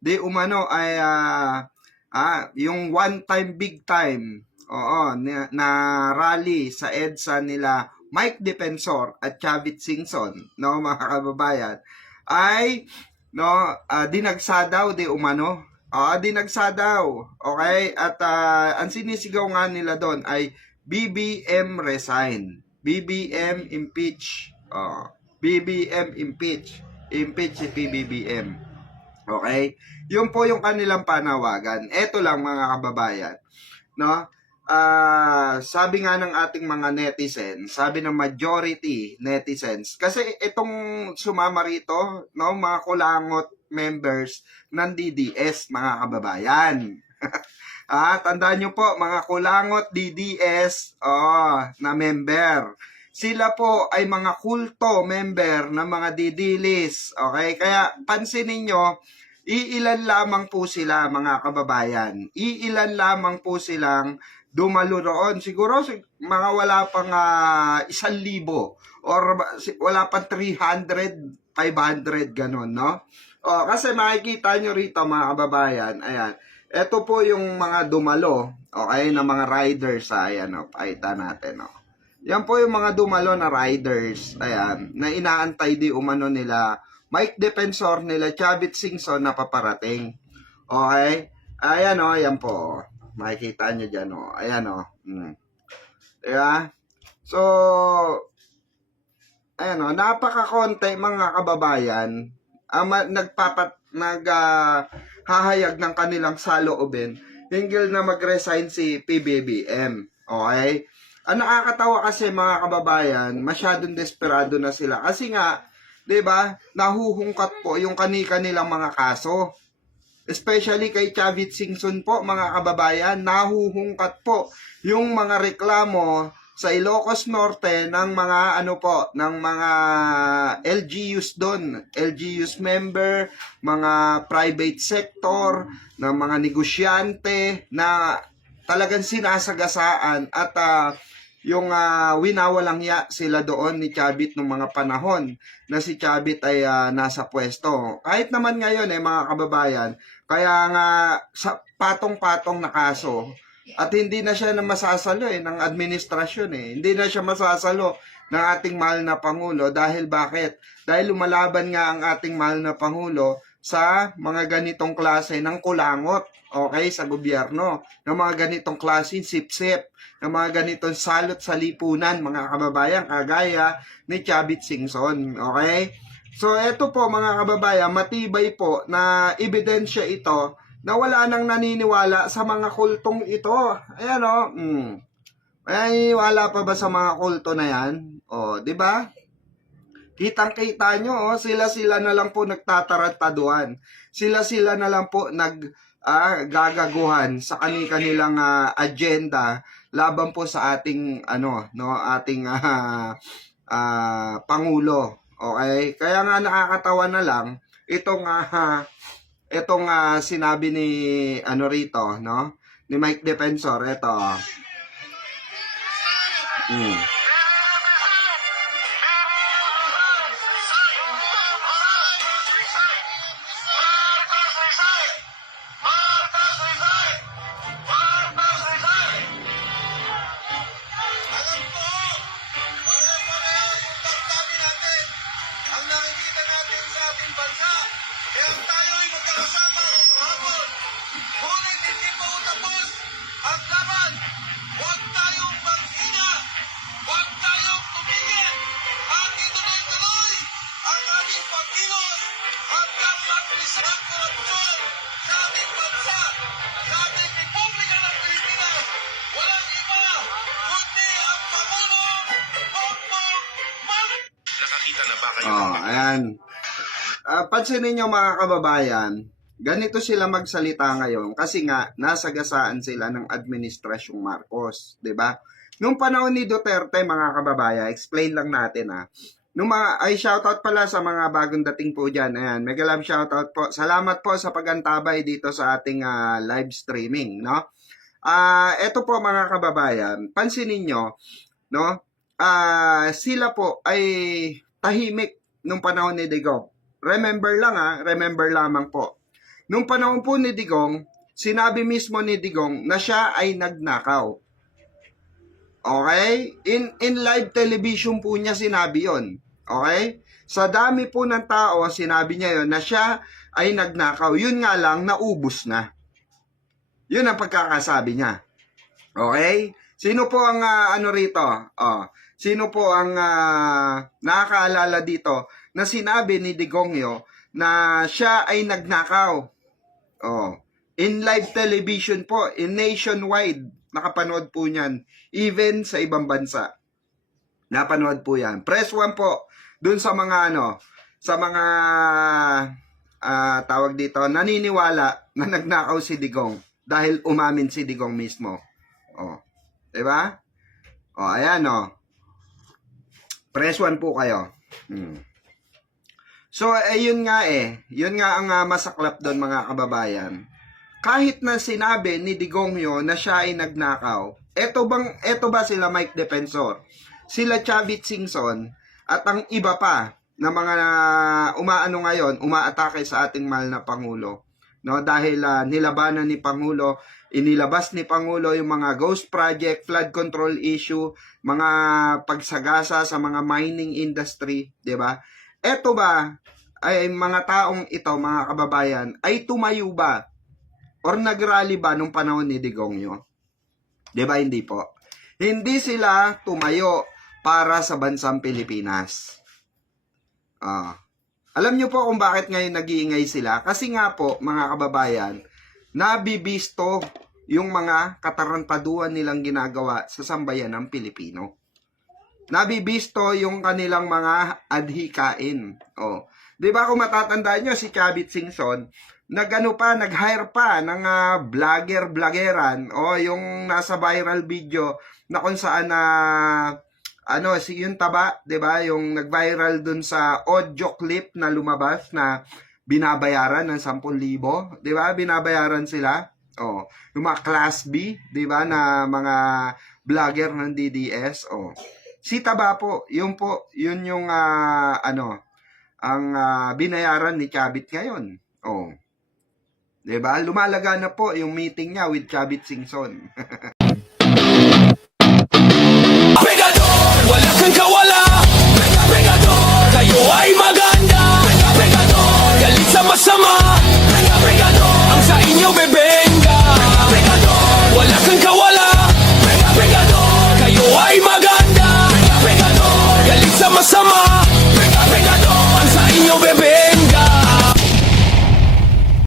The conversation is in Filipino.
di umano ay yung one time big time na rally sa EDSA nila Mike Defensor at Chavit Singson, no, mga kababayan, ay dinagsa daw di umano. Dinagsa daw. Okay? At ang sinisigaw nga nila doon ay BBM resign. BBM impeach. BBM impeach. Impeach si PBBM. Okay? Yun po yung kanilang panawagan. Ito lang mga kababayan. No? Sabi nga ng ating mga netizens, sabi ng majority netizens, kasi itong sumama rito, no, mga kulangot members ng DDS, mga kababayan. Tandaan nyo po, mga kulangot DDS na member. Sila po ay mga kulto member ng mga didilis. Okay? Kaya pansinin nyo, iilan lamang po sila, mga kababayan. Iilan lamang po silang dumalo roon. Siguro mga wala pang 1,000 or wala pang 300, 500 ganun, no? Kasi makikita nyo rito mga kababayan, ayan, ito po yung mga dumalo, okay, na mga riders, ayan, pakita natin, yan po yung mga dumalo na riders, ayan, na inaantay di umano nila Mike Defensor, nila Chavit Singson na paparating. Okay? Ayan ayan po. Makikita nyo dyan ayan Diba? So, ayan napakakonte mga kababayan ang naghahayag ng kanilang saloobin hinggil na mag-resign si PBBM. Okay? Ang nakakatawa kasi mga kababayan, masyadong desperado na sila. Kasi nga, 'di ba? Nahuhungkat po yung kanilang mga kaso. Especially kay Chavit Singson po, mga kababayan, nahuhungkat po yung mga reklamo sa Ilocos Norte ng mga ng mga LGUs doon, LGUs member, mga private sector, ng mga negosyante na talagang sinasagasaan at yung winawalang ya sila doon ni Chavit nung mga panahon na si Chavit ay nasa pwesto. Kahit naman ngayon mga kababayan, kaya nga sa patong-patong na kaso at hindi na siya masasalo ng administrasyon Hindi na siya masasalo ng ating mahal na Pangulo dahil bakit? Dahil lumalaban nga ang ating mahal na Pangulo sa mga ganitong klase ng kulangot, okay, sa gobyerno, ng mga ganitong klase sip-sip, ng mga ganitong salot sa lipunan, mga kababayan, kagaya ni Chavit Singson, okay? So, eto po mga kababayan, matibay po na ebidensya ito na wala nang naniniwala sa mga kultong ito. Ayan Naniniwala pa ba sa mga kulto na yan? Di ba? Kitang-kita nyo, sila-sila na lang po nagtatarantaduhan. Sila-sila na lang po gagaguhan sa kanilang agenda laban po sa ating ating pangulo. Okay? Kaya nga nakakatawa na lang itong sinabi ni rito, no? Ni Mike Defensor, ito. Ayan. Pansinin nyo mga kababayan, ganito sila magsalita ngayon kasi nga nasagasaan sila ng administrasyong Marcos, 'di ba? Nung panahon ni Duterte, mga kababayan, explain lang natin shoutout pala sa mga bagong dating po diyan. Ayan, mega love shoutout po. Salamat po sa pagantabay dito sa ating live streaming, no? Ito po mga kababayan, pansinin nyo, no? Sila po ay tahimik nung panahon ni Digong. Remember lamang po. Nung panahon po ni Digong, sinabi mismo ni Digong na siya ay nagnakaw. Okay? In live television po niya sinabi yon. Okay? Sa dami po ng tao, sinabi niya yon na siya ay nagnakaw. Yun nga lang, naubos na. Yun ang pagkakasabi niya. Okay? Sino po ang rito? Sino po ang nakakaalala dito na sinabi ni Digongyo na siya ay nagnakaw? In live television po, in nationwide, nakapanood po niyan. Even sa ibang bansa. Napanood po yan. Press 1 po. Dun sa mga sa mga tawag dito, naniniwala na nagnakaw si Digong dahil umamin si Digong mismo. Diba? Ayan Press 1 po kayo. So, yun nga Yun nga ang masaklap doon mga kababayan. Kahit na sinabi ni Digongyo na siya ay nagnakaw, eto ba sila Mike Defensor, sila Chavit Singson, at ang iba pa na mga umaano ngayon, umaatake sa ating mahal na Pangulo. Dahil nilabanan ni Pangulo, inilabas ni Pangulo yung mga ghost project, flood control issue, mga pagsagasa sa mga mining industry, di ba? Eto ba, ay mga taong ito, mga kababayan, ay tumayo ba? Or nagrally ba nung panahon ni Digongyo? Di ba hindi po? Hindi sila tumayo para sa bansang Pilipinas. Alam nyo po kung bakit ngayon nag-iingay sila? Kasi nga po, mga kababayan, nabibisto yung mga katarantaduhan nilang ginagawa sa sambayan ng Pilipino. Nabibisto yung kanilang mga adhikain. Di ba kung matatandaan nyo, si Chavit Singson, nag-hire pa ng vlogger-vloggeran yung nasa viral video na kung saan si yung taba, 'di ba? Yung nag-viral dun sa audio clip na lumabas na binabayaran ng 10,000, 'di ba? Binabayaran sila. Yung mga class B, 'di ba, na mga vlogger ng DDS. Si Taba po, yun yung ang binayaran ni Chavit ngayon. 'Di ba? Lumalaga na po yung meeting niya with Chavit Singson.